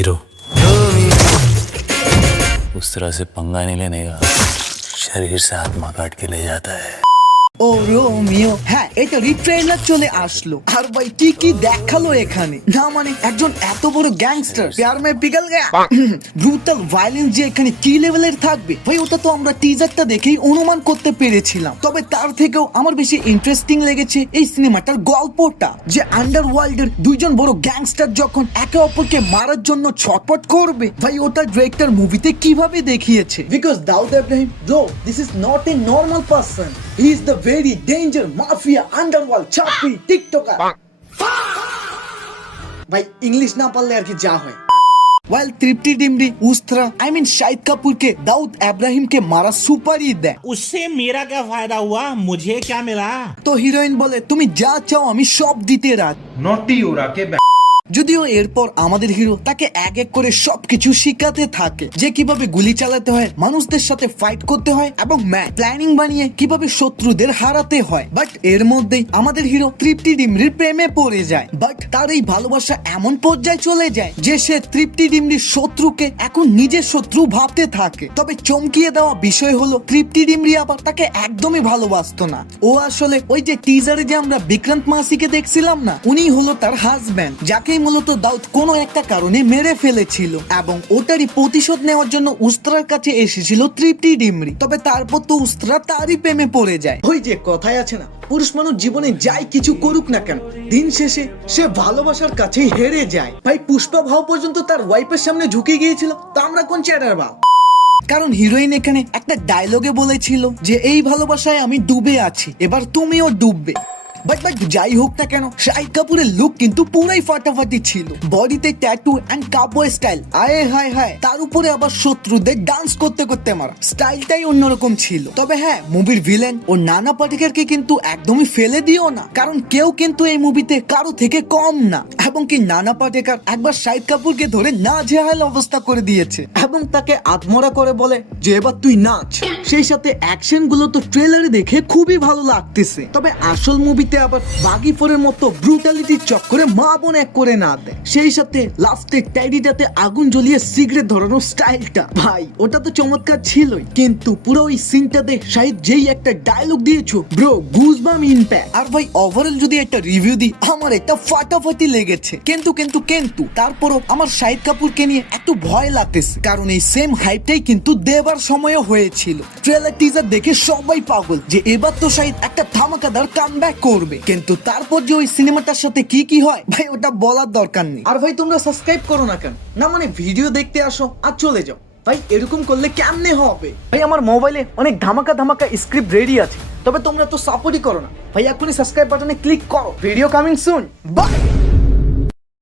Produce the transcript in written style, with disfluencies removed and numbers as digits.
Hero उस तरह से पंगा नहीं लेने का, शरीर से आत्मा काट के ले जाता है। ও রোমিও, হ্যাঁ এটারই ট্রেলার চলে আসলো। আর ভাই কি দেখালো এখানে, না মানে একজন এত বড় গ্যাংস্টার প্যার মে পিঘল গয়া, ব্রুটাল ভায়োলেন্স যে এখানে কি লেভেলের থাকবে ভাই, ওটা তো আমরা টিজারটা দেখেই অনুমান করতে পেরেছিলাম। তবে তার থেকেও আমার বেশি ইন্টারেস্টিং লেগেছে এই সিনেমাটার গল্পটা, যে আন্ডারওয়ার্ল্ডের দুইজন বড় গ্যাংস্টার যখন একে অপরকে মারার জন্য ছটপট করবে, ভাই ওটা ডিরেক্টর মুভিতে কিভাবে দেখিয়েছে। Because Dawood Ibrahim bro, this is not a normal person, he is the very danger mafia underworld chapi tiktoker ভাই ইংলিশ না পারলে আর কি যা হয়। While তৃপ্তি ডিমরি উস্ত্রা শাহিদ কাপুরকে দাউদ ইব্রাহিমকে মারা সুপারি দেয়, उससे मेरा क्या फायदा हुआ, मुझे क्या मिला। তো হিরোইন বলে তুমি যা চাও আমি সব দিতে রাজি। নটি ওরা কে যদিও এরপর আমাদের হিরো তাকে এক এক করে সবকিছু শিখাতে থাকে, যে কিভাবে গুলি চালাতে হয়, মানুষদের সাথে ফাইট করতে হয় এবং প্ল্যানিং বানিয়ে কিভাবে শত্রুদের হারাতে হয়। বাট এর মধ্যেই আমাদের হিরো তৃপ্তি ডিমরির প্রেমে পড়ে যায়। বাট তার এই ভালোবাসা এমন পর্যায়ে চলে যায় যে সে তৃপ্তি ডিমরির শত্রুকে এখন নিজের শত্রু ভাবতে থাকে। তবে চমকিয়ে দেওয়া বিষয় হলো তৃপ্তি ডিমরি আবার তাকে একদমই ভালোবাসতো না। ও আসলে ওই যে টিজারে যে আমরা বিক্রান্ত মাসিকে দেখছিলাম না, উনি হলো তার হাজব্যান্ড, যাকে মূলত দাউদ কোনো একটা কারণে মেরে ফেলেছিল এবং ওটারই প্রতিশোধ নেওয়ার জন্য উস্ত্রার কাছে এসেছিল তৃপ্তি ডিমরি। তবে তারপর তো উস্ত্রা তারই প্রেমে পড়ে যায়। ওই যে কথাই আছে না, পুরুষ মানুষ জীবনে যাই কিছু করুক না কেন, দিন শেষে সে ভালোবাসার কাছেই হেরে যায়। ভাই পুষ্পা ভাও পর্যন্ত তার ওয়াইফের সামনে ঝুঁকে গিয়েছিল, তা আমরা কোন চ্যাটার ভাও। কারণ হিরোইন এখানে একটা ডায়লগে বলেছিল যে এই ভালোবাসায় আমি ডুবে আছি, এবার তুমিও ডুববে। বাট যাই হোক না কেন, শাহিদ কাপুরের লুক কিন্তু পুরাই ফাটাফাটি ছিল। বডিতে ট্যাটু এন্ড কাউবয় স্টাইল, আয়ে হায় হায়, তার উপরে আবার শত্রুদের ডান্স করতে করতে মারা, স্টাইলটাই অন্যরকম ছিল। তবে হ্যাঁ, মুভির ভিলেন ও নানা পাটেকরকে কিন্তু একদমই ফেলে দিও না, কারণ কেউ কিন্তু এই মুভিতে কারো থেকে কম না। এবং কি নানা পাটেকর একবার শাহিদ কাপুরকে ধরে নাজেহাল অবস্থা করে দিয়েছে এবং তাকে আত্মরা করে বলে যে এবার তুই নাচ। সেই সাথে অ্যাকশন গুলো তো ট্রেলারে দেখে খুবই ভালো লাগতেছে। তবে আসল মুভি আবার বাগি ফোরের মতো ব্রুটালিটির চক্করে মা বোন এক করে না দেয়। সেই সাথে লাস্টে ট্যাডিটাতে আগুন জ্বলিয়ে সিগারেট ধরানোর স্টাইলটা, ভাই ওটা তো চমৎকার ছিলই। কিন্তু পুরো ওই সিনটাতে শাহিদ যেই একটা ডায়লগ দিয়েছো ব্রো, গুজবাম ইমপ্যাক্ট। আর ভাই ওভারঅল যদি একটা রিভিউ দিই, আমার একটা ফাটাফাটি লেগেছে। কিন্তু তারপরও আমার শাহিদ কাপুরকে নিয়ে একটু ভয় লাগতেছে, কারণ এই সেম হাইপটাই কিন্তু দেবার সময়ও হয়েছিল। ট্রেলার টিজার দেখে সবাই পাগল যে এবার তো শাহিদ একটা ধামাকাদার কামব্যাক করবে। কিন্তু তারপর যে ওই সিনেমাটার সাথে কি হয় ভাই, ওটা বলার দরকার নেই। আর ভাই তোমরা সাবস্ক্রাইব করো না কেন? না মানে ভিডিও দেখতে আসো আর চলে যাও, ভাই এরকম করলে কেমনে হবে? ভাই আমার মোবাইলে অনেক ধামাকা স্ক্রিপ্ট রেডি আছে, তবে তোমরা তো সাপোর্টই করো না। ভাই এখনই সাবস্ক্রাইব বাটনে ক্লিক করো। Video coming soon, by.